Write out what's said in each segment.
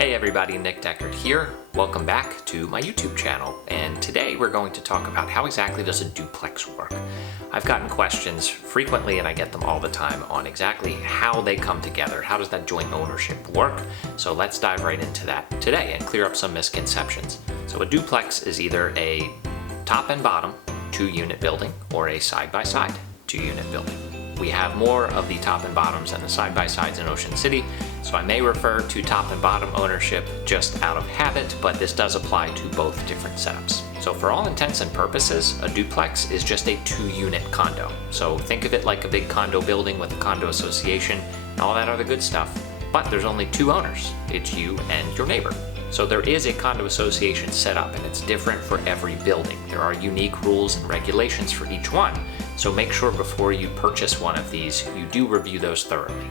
Hey everybody, Nick Deckard here. Welcome back to my YouTube channel, and today we're going to talk about how exactly does a duplex work. I've gotten questions frequently, and I get them all the time, on exactly how they come together. How does that joint ownership work? So let's dive right into that today and clear up some misconceptions. So a duplex is either a top and bottom 2-unit building or a side-by-side 2-unit building. We have more of the top and bottoms and the side-by-sides in Ocean City, so I may refer to top and bottom ownership just out of habit, but this does apply to both different setups. So for all intents and purposes, a duplex is just a 2-unit condo. So think of it like a big condo building with a condo association and all that other good stuff, but there's only 2 owners. It's you and your neighbor. So there is a condo association set up, and it's different for every building. There are unique rules and regulations for each one, so make sure before you purchase one of these, you do review those thoroughly.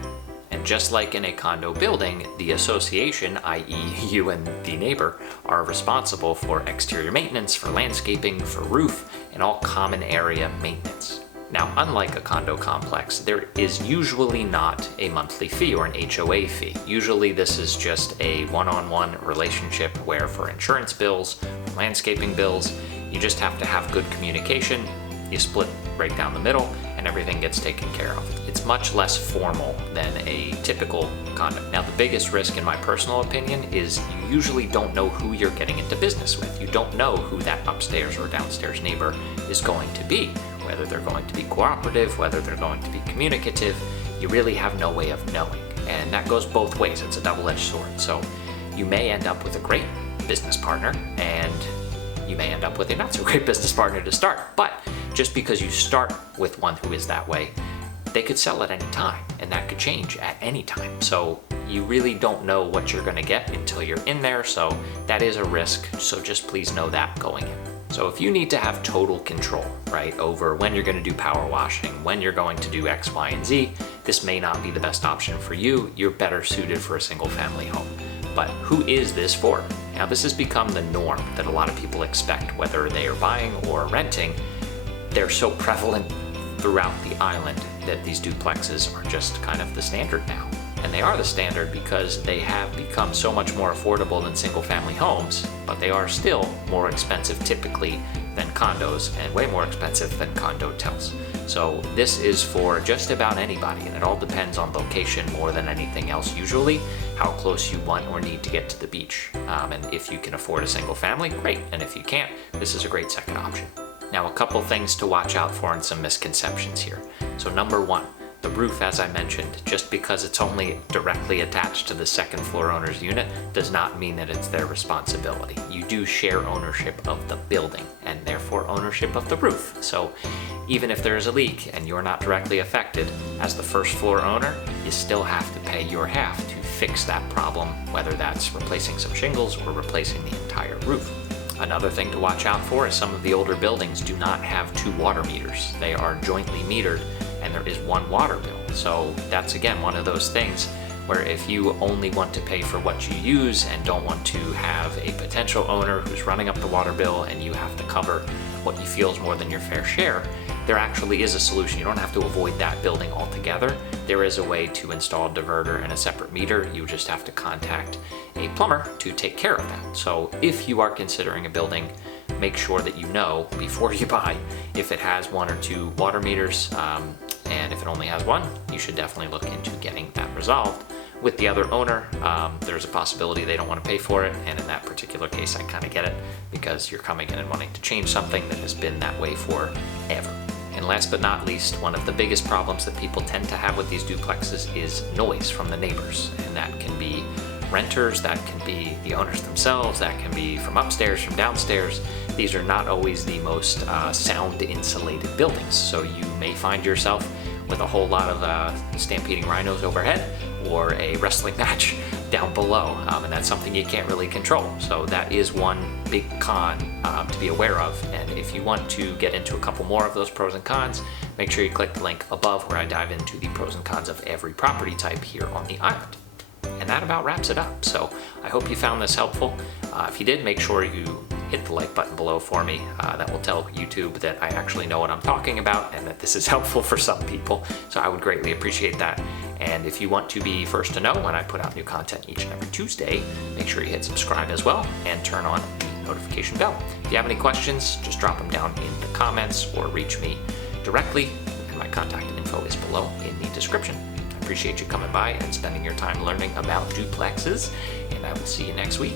And just like in a condo building, the association, i.e. you and the neighbor, are responsible for exterior maintenance, for landscaping, for roof, and all common area maintenance. Now, unlike a condo complex, there is usually not a monthly fee or an HOA fee. Usually this is just a one-on-one relationship where for insurance bills, landscaping bills, you just have to have good communication, you split right down the middle, and everything gets taken care of. It's much less formal than a typical condo. Now, the biggest risk, in my personal opinion, is you usually don't know who you're getting into business with. You don't know who that upstairs or downstairs neighbor is going to be. Whether they're going to be cooperative, whether they're going to be communicative, you really have no way of knowing. And that goes both ways. It's a double-edged sword. So you may end up with a great business partner, and you may end up with a not so great business partner to start. But just because you start with one who is that way, they could sell at any time, and that could change at any time. So you really don't know what you're gonna get until you're in there, so that is a risk. So just please know that going in. So if you need to have total control, right, over when you're gonna do power washing, when you're going to do X, Y, and Z, this may not be the best option for you. You're better suited for a single family home. But who is this for? Now, this has become the norm that a lot of people expect, whether they are buying or renting. They're so prevalent throughout the island that these duplexes are just kind of the standard now. And they are the standard because they have become so much more affordable than single family homes, but they are still more expensive typically than condos, and way more expensive than condo hotels. So this is for just about anybody, and it all depends on location more than anything else usually, how close you want or need to get to the beach. And if you can afford a single family, great. And if you can't, this is a great second option. Now, a couple things to watch out for and some misconceptions here. So number one, the roof, as I mentioned, just because it's only directly attached to the second floor owner's unit does not mean that it's their responsibility. You do share ownership of the building and therefore ownership of the roof. So even if there is a leak and you're not directly affected, as the first floor owner, you still have to pay your half to fix that problem, whether that's replacing some shingles or replacing the entire roof. Another thing to watch out for is some of the older buildings do not have 2 water meters. They are jointly metered, and there is 1 water bill. So that's, again, one of those things where if you only want to pay for what you use and don't want to have a potential owner who's running up the water bill and you have to cover what you feel is more than your fair share, there actually is a solution. You don't have to avoid that building altogether. There is a way to install a diverter and a separate meter. You just have to contact a plumber to take care of that. So if you are considering a building, make sure that you know before you buy if it has 1 or 2 water meters, and if it only has 1, you should definitely look into getting that resolved. With the other owner, there's a possibility they don't want to pay for it, and in that particular case, I kind of get it, because you're coming in and wanting to change something that has been that way forever. And last but not least, one of the biggest problems that people tend to have with these duplexes is noise from the neighbors, and that can be renters, that can be the owners themselves, that can be from upstairs, from downstairs. These are not always the most sound insulated buildings, so you may find yourself with a whole lot of stampeding rhinos overhead or a wrestling match down below, and that's something you can't really control. So that is one big con to be aware of, and if you want to get into a couple more of those pros and cons, make sure you click the link above where I dive into the pros and cons of every property type here on the island. And that about wraps it up. So I hope you found this helpful. If you did, make sure you hit the like button below for me. That will tell YouTube that I actually know what I'm talking about and that this is helpful for some people. So I would greatly appreciate that. And if you want to be first to know when I put out new content each and every Tuesday, make sure you hit subscribe as well and turn on the notification bell. If you have any questions, just drop them down in the comments or reach me directly, and my contact info is below in the description. I appreciate you coming by and spending your time learning about duplexes, and I will see you next week.